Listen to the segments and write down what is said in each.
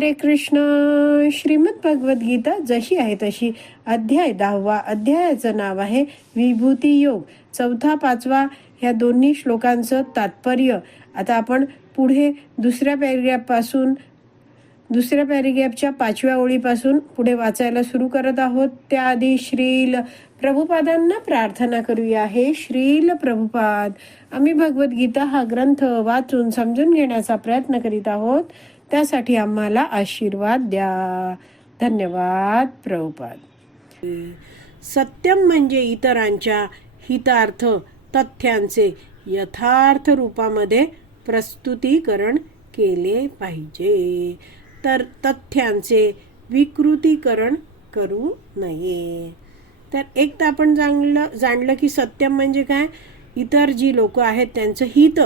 हरे कृष्ण श्रीमद भगवद्गीता जशी आहे तशी अध्याय दहावा अध्यायाचं नाव आहे विभूती योग. चौथा पाचवा ह्या दोन्ही श्लोकांचं तात्पर्य. आता आपण पुढे दुसऱ्या पॅरेग्राफपासून दुसऱ्या पॅरेग्राफच्या पाचव्या ओळीपासून पुढे वाचायला सुरू करत आहोत. त्याआधी श्रील प्रभुपादांना प्रार्थना करूया. हे श्रील प्रभुपाद आम्ही भगवद्गीता हा ग्रंथ वाचून समजून घेण्याचा प्रयत्न करीत आहोत. त्यासाठी आम्हाला आशीर्वाद द्या. धन्यवाद प्रभुपाद. सत्यम म्हणजे इतरांच्या हितार्थ तथ्यांचे यथार्थ रूपामध्ये प्रस्तुतीकरण केले पाहिजे. तर तथ्यांचे विकृतीकरण करू नये. तर एक तर आपण जाणलं जाणलं की सत्यम म्हणजे काय? इतर जी लोक आहेत त्यांचं हित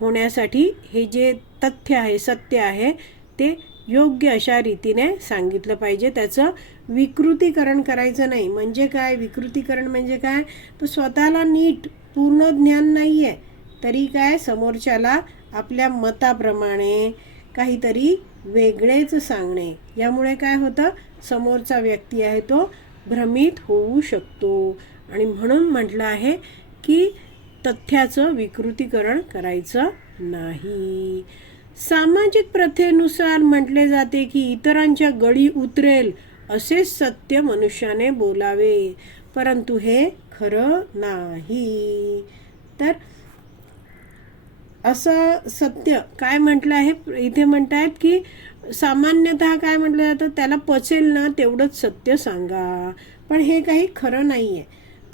होण्यासाठी हे जे तथ्य आहे सत्य आहे ते योग्य अशा रीतीने सांगितलं पाहिजे. त्याचं विकृतीकरण करायचं नाही. म्हणजे काय? विकृतीकरण म्हणजे काय? तर स्वतःला नीट पूर्ण ज्ञान नाही आहे तरी काय? समोरच्याला आपल्या मताप्रमाणे काहीतरी वेगळेच सांगणे. यामुळे काय होतं? समोरचा व्यक्ती आहे तो भ्रमित होऊ शकतो. आणि म्हणून म्हटलं आहे की तथ्याचं विकृतीकरण करायचं नाही. सामाजिक प्रथेनुसार म्हटले जाते की इतरांच्या गळी उतरेल असे सत्य मनुष्याने बोलावे. परंतु हे खरं नाही. तर असं सत्य काय म्हटलं आहे? इथे म्हणतायत की सामान्यतः काय म्हटलं जातं? त्याला पचेल ना तेवढंच सत्य सांगा. पण हे काही खरं नाही आहे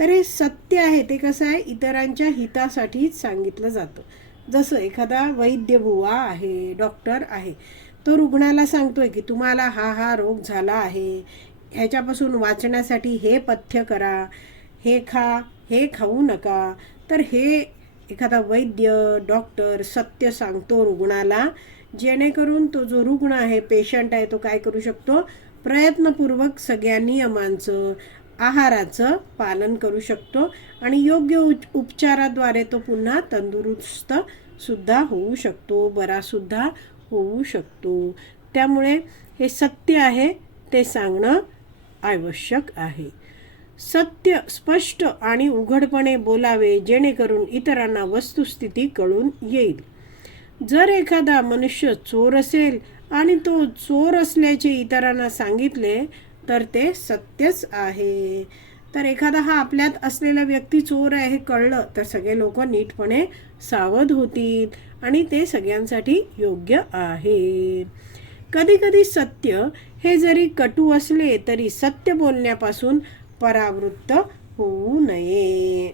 तर हे सत्य आहे ते कसं आहे? इतरांच्या हितासाठीच सांगितलं जातं. जसं एखादा वैद्य बुवा आहे डॉक्टर आहे तो रुग्णाला सांगतोय की तुम्हाला हा हा रोग झाला आहे ह्याच्यापासून वाचण्यासाठी हे पथ्य करा हे खा हे खाऊ नका. तर हे एखादा वैद्य डॉक्टर सत्य सांगतो रुग्णाला जेणेकरून तो जो रुग्ण आहे पेशंट आहे तो काय करू शकतो? प्रयत्नपूर्वक सगळ्या नियमांचं आहाराचं पालन करू शकतो आणि योग्य उपचाराद्वारे तो पुन्हा तंदुरुस्त सुद्धा होऊ शकतो बरासुद्धा होऊ शकतो. त्यामुळे हे सत्य आहे ते सांगणं आवश्यक आहे. सत्य स्पष्ट आणि उघडपणे बोलावे जेणेकरून इतरांना वस्तुस्थिती कळून येईल. जर एखादा मनुष्य चोर असेल आणि तो चोर असल्याचे इतरांना सांगितले तर ते सत्यच आहे. तर एखादा हा आपल्यात असलेला व्यक्ती चोर आहे हे कळलं तर सगळे लोक नीटपणे सावध होतील आणि ते सगळ्यांसाठी योग्य आहे कधीकधी सत्य हे जरी कटू असले तरी सत्य बोलण्यापासून परावृत्त होऊ नये.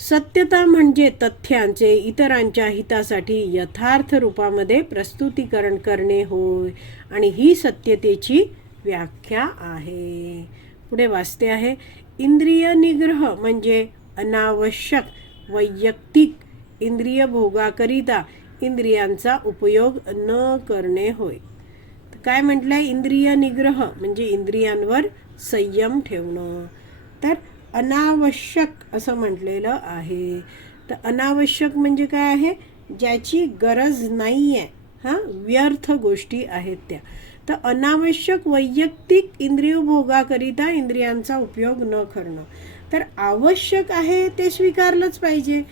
सत्यता म्हणजे तथ्यांचे इतरांच्या हितासाठी यथार्थ रूपामध्ये प्रस्तुतीकरण करणे होय. आणि ही सत्यतेची व्याख्या आहे. पुढे वाचते आहे इंद्रिय निग्रह म्हणजे अनावश्यक वैयक्तिक इंद्रिय भोगाकरिता इंद्रियांचा उपयोग न करणे होय. काय म्हटलंय? इंद्रिय निग्रह म्हणजे इंद्रियांवर संयम ठेवणं. तर अनावश्यक असं म्हटलेलं आहे. तर अनावश्यक म्हणजे काय आहे? ज्याची गरज नाही आहे हां? व्यर्थ गोष्टी आहेत त्या. तर अनावश्यक वैयक्तिक इंद्रियभोगाकरिता इंद्रियांचा उपयोग न करणं. तर आवश्यक आहे ते स्वीकारलंच पाहिजे.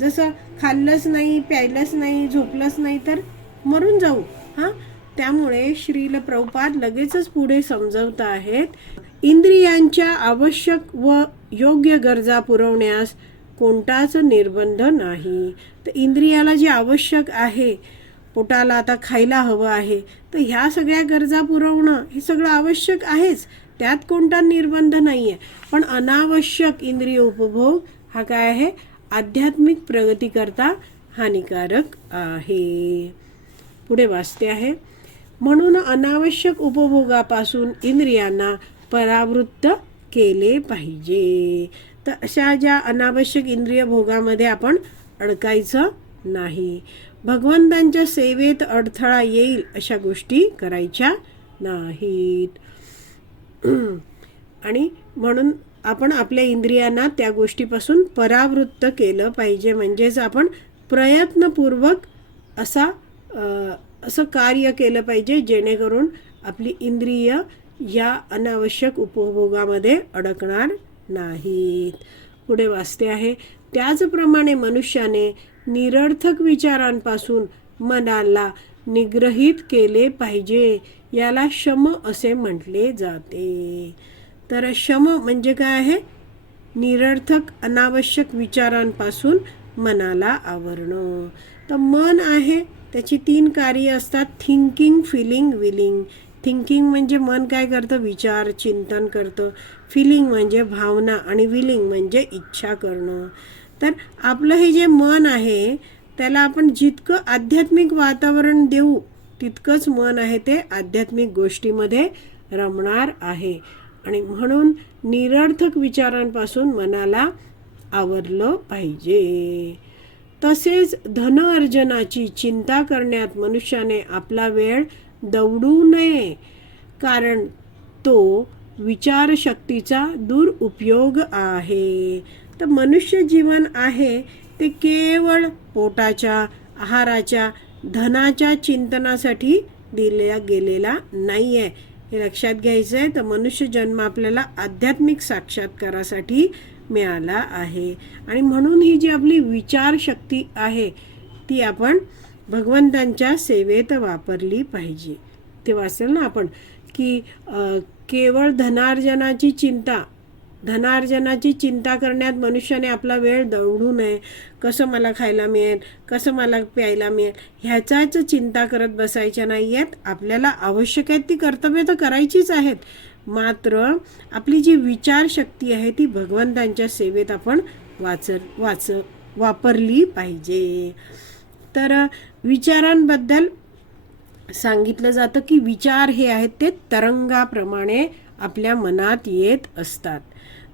जसं खाल्लंच नाही प्यायलंच नाही झोपलंच नाही तर मरून जाऊ. हां? त्यामुळे श्रील प्रभुपाद लगेचच पुढे समजवत आहेत. इंद्रियांच्या आवश्यक व योग्य गरजा पुरवण्यास कोणताच निर्बंध नाही. तर इंद्रियाला जे आवश्यक आहे पोटाला आता खायला हवं आहे तर ह्या सगळ्या गरजा पुरवणं हे सगळं आवश्यक आहेच. त्यात कोणता निर्बंध नाही आहे पण अनावश्यक इंद्रिय उपभोग हा काय आहे? आध्यात्मिक प्रगतीकरता हानिकारक आहे. पुढे वाचते आहे. म्हणून अनावश्यक उपभोगापासून इंद्रियांना परावृत्त केले पाहिजे. तर अशा ज्या अनावश्यक इंद्रिय भोगामध्ये आपण अडकायचं नाही. भगवंतांच्या सेवेत अडथळा येईल अशा गोष्टी करायच्या नाहीत. आणि म्हणून आपण आपल्या इंद्रियांना त्या गोष्टीपासून परावृत्त केलं पाहिजे. म्हणजेच आपण प्रयत्नपूर्वक असा असं कार्य केलं पाहिजे जेणेकरून आपली इंद्रिय या अनावश्यक उपभोगामध्ये अडकणार नाहीत. पुढे वाचते आहे त्याचप्रमाणे मनुष्याने निरर्थक विचारांपासून मनाला निग्रहित केले पाहिजे याला शम असे म्हटले जाते. तर शम म्हणजे काय आहे? निरर्थक अनावश्यक विचारांपासून मनाला आवरणं. तर मन आहे त्याची तीन कार्य असतात थिंकिंग फिलिंग विलिंग थिंकिंग म्हणजे मन काय करतं? विचार चिंतन करतं. फिलिंग म्हणजे भावना आणि विलिंग म्हणजे इच्छा करणं. तर आपलं हे जे मन आहे त्याला आपण जितकं आध्यात्मिक वातावरण देऊ तितकंच मन आहे ते आध्यात्मिक गोष्टीमध्ये रमणार आहे. आणि म्हणून निरर्थक विचारांपासून मनाला आवरलं पाहिजे. तसेच धन अर्जनाची चिंता करण्यात मनुष्याने आपला वेळ दौडू नये. कारण तो विचारशक्तीचा दुरुपयोग आहे. तर मनुष्य जीवन आहे ते केवळ पोटाच्या आहाराच्या धनाच्या चिंतनासाठी दिल्या गेलेला नाही आहे हे लक्षात घ्यायचं आहे तर मनुष्य जन्म आपल्याला आध्यात्मिक साक्षात्कारासाठी मिळाला आहे. आणि म्हणून ही जी आपली विचारशक्ती आहे ती आपण भगवंतांच्या सेवेत वापरली पाहिजे. ते वाचेल ना आपण की केवळ धनार्जनाची चिंता धनार्जनाची चिंता करण्यात मनुष्याने आपला वेळ दवडू नये कसं मला खायला मिळेल कसं मला प्यायला मिळेल ह्याचाच चिंता करत बसायच्या नाही आहेत. आपल्याला आवश्यक आहेत ती कर्तव्य तर करायचीच आहेत. मात्र आपली जी विचारशक्ती आहे ती भगवंतांच्या सेवेत आपण वाचर वाच वापरली पाहिजे. तर विचारांबद्दल सांगितलं जातं की विचार हे आहेत ते तरंगाप्रमाणे आपल्या मनात येत असतात.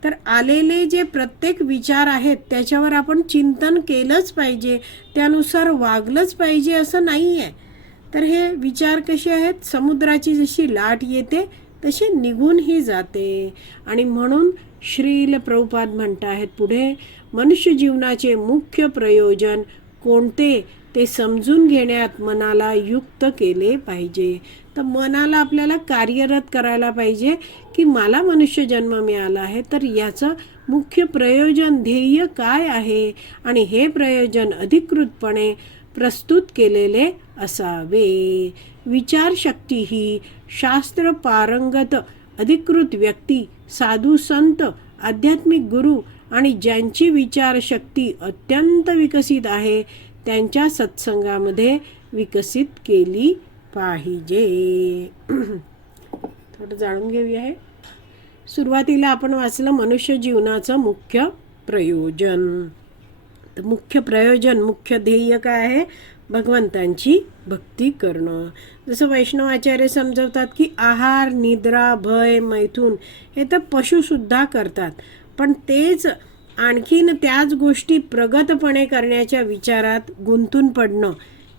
तर आलेले जे प्रत्येक विचार आहेत त्याच्यावर आपण चिंतन केलंच पाहिजे त्यानुसार वागलंच पाहिजे असं नाही आहे तर हे विचार कसे आहेत समुद्राची जशी लाट येते तशी निघूनही जाते. आणि म्हणून श्रील प्रभुपाद म्हणत आहेत पुढे मनुष्य जीवनाचे मुख्य प्रयोजन कोणते ते समजून घेण्यात मनाला युक्त केले पाहिजे. तर मनाला आपल्याला कार्यरत करायला पाहिजे की मला मनुष्य जन्म मिळाला आहे तर याचं मुख्य प्रयोजन ध्येय काय आहे? आणि हे प्रयोजन अधिकृतपणे प्रस्तुत केलेले असावे. विचारशक्ती ही शास्त्र पारंगत अधिकृत व्यक्ती साधू संत आध्यात्मिक गुरु आणि ज्यांची विचारशक्ती अत्यंत विकसित आहे त्यांच्या सत्संगामध्ये विकसित केली पाहिजे. थोडं जाणून घेऊया हे. सुरुवातीला आपण वाचलं मनुष्य जीवनाचं मुख्य प्रयोजन. तर मुख्य प्रयोजन मुख्य ध्येय काय आहे? भगवंतांची भक्ती करणं. जसं वैष्णवाचार्य समजवतात की आहार निद्रा भय मैथून हे तर पशुसुद्धा करतात. पण तेच आणखीन त्याच गोष्टी प्रगतपणे करण्याच्या विचारात गुंतून पडणं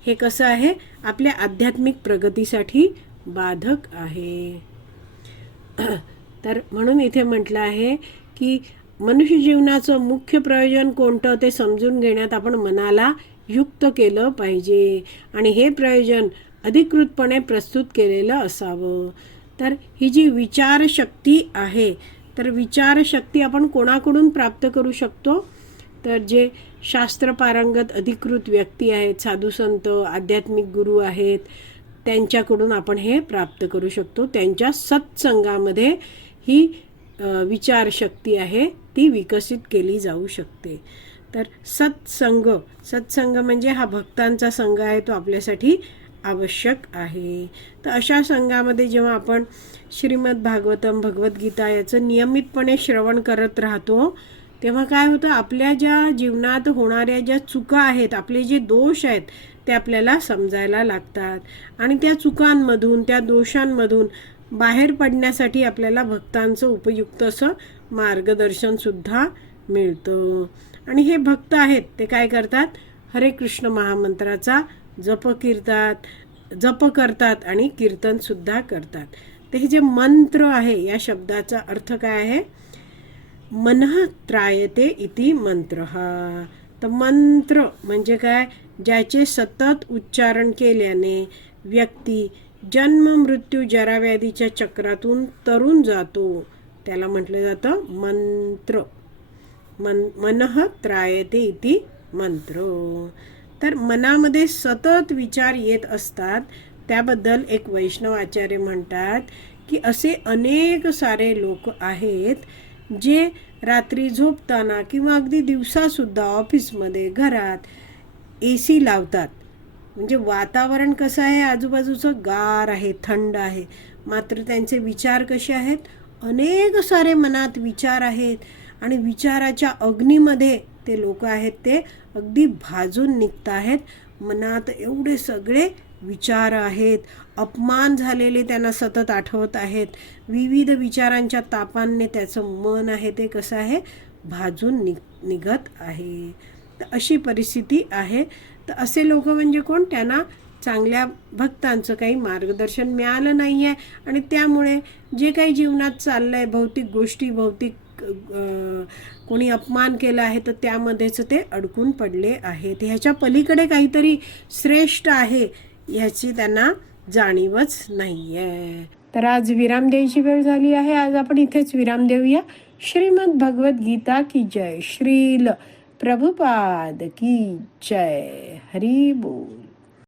हे कसं आहे? आपल्या आध्यात्मिक प्रगतीसाठी बाधक आहे. तर म्हणून इथे म्हटलं आहे की मनुष्य जीवनाचं मुख्य प्रयोजन कोणतं ते समजून घेण्यात आपण मनाला युक्त केलं पाहिजे. आणि हे प्रयोजन अधिकृतपणे प्रस्तुत केलेलं असावं. तर ही जी विचारशक्ती आहे तर विचारशक्ती आपण कोणाकडून प्राप्त करू शकतो? तर जे शास्त्र पारंगत अधिकृत व्यक्ती आहेत साधूसंत आध्यात्मिक गुरु आहेत त्यांच्याकडून आपण हे प्राप्त करू शकतो. त्यांच्या सत्संगामध्ये ही विचारशक्ती आहे ती विकसित केली जाऊ शकते. तर सत्संग सत्संग म्हणजे हा भक्तांचा संघ आहे तो आपल्यासाठी आवश्यक आहे. तर अशा संघामध्ये जेव्हा आपण श्रीमद भागवतम भगवद्गीता याचं नियमितपणे श्रवण करत राहतो तेव्हा काय होतं? आपल्या ज्या जीवनात होणाऱ्या ज्या चुका आहेत आपले जे दोष आहेत ते आपल्याला समजायला लागतात. आणि त्या चुकांमधून त्या दोषांमधून बाहेर पडण्यासाठी आपल्याला भक्तांचं उपयुक्त असं मार्गदर्शनसुद्धा मिळतं. आणि हे भक्त आहेत ते काय करतात? हरे कृष्ण महामंत्राचा जप कीर्तात जप करतात आणि कीर्तनसुद्धा करतात. तर हे जे मंत्र आहे या शब्दाचा अर्थ काय आहे? मन त्रायते इति मंत्र. हा तर मंत्र म्हणजे काय? ज्याचे सतत उच्चारण केल्याने व्यक्ती जन्म मृत्यू जराव्याधीच्या चक्रातून तरून जातो. त्याला म्हटलं जातं मंत्र. मन मनः त्रायते इति मंत्र. तर मनामध्ये सतत विचार येत असतात. त्याबद्दल एक वैष्णव आचार्य म्हणतात की असे अनेक सारे लोक आहेत जे रात्री झोपताना किंवा अगदी दिवसासुद्धा ऑफिसमध्ये घरात ए सी लावतात. म्हणजे वातावरण कसं आहे? आजूबाजूचं गार आहे थंड आहे. मात्र त्यांचे विचार कसे आहेत? अनेक सारे मनात विचार आहेत आणि विचाराच्या अग्नीमध्ये ते लोक आहेत ते अगदी भाजून निघत आहेत. मनात एवढे सगळे विचार आहेत. अपमान झालेले त्यांना सतत आठवत आहेत. विविध विचारांच्या तापांने त्याचं मन आहे ते कसं आहे? भाजून नि निघत आहे. तर अशी परिस्थिती आहे. तर असे लोक म्हणजे कोण? त्यांना चांगल्या भक्तांचं काही मार्गदर्शन मिळालं नाही आहे आणि त्यामुळे जे काही जीवनात चाललं आहे भौतिक गोष्टी भौतिक कोणी अपमान केला आहे तर त्यामध्येच ते अडकून पडले आहेत. ह्याच्या पलीकडे काहीतरी श्रेष्ठ आहे ह्याची त्यांना जाणीवच नाही आहे तर आज विराम द्यायची वेळ झाली आहे. आज आपण इथेच विराम देऊया. श्रीमद भगवत गीता की जय. श्रील प्रभुपाद की जय. हरी बोल.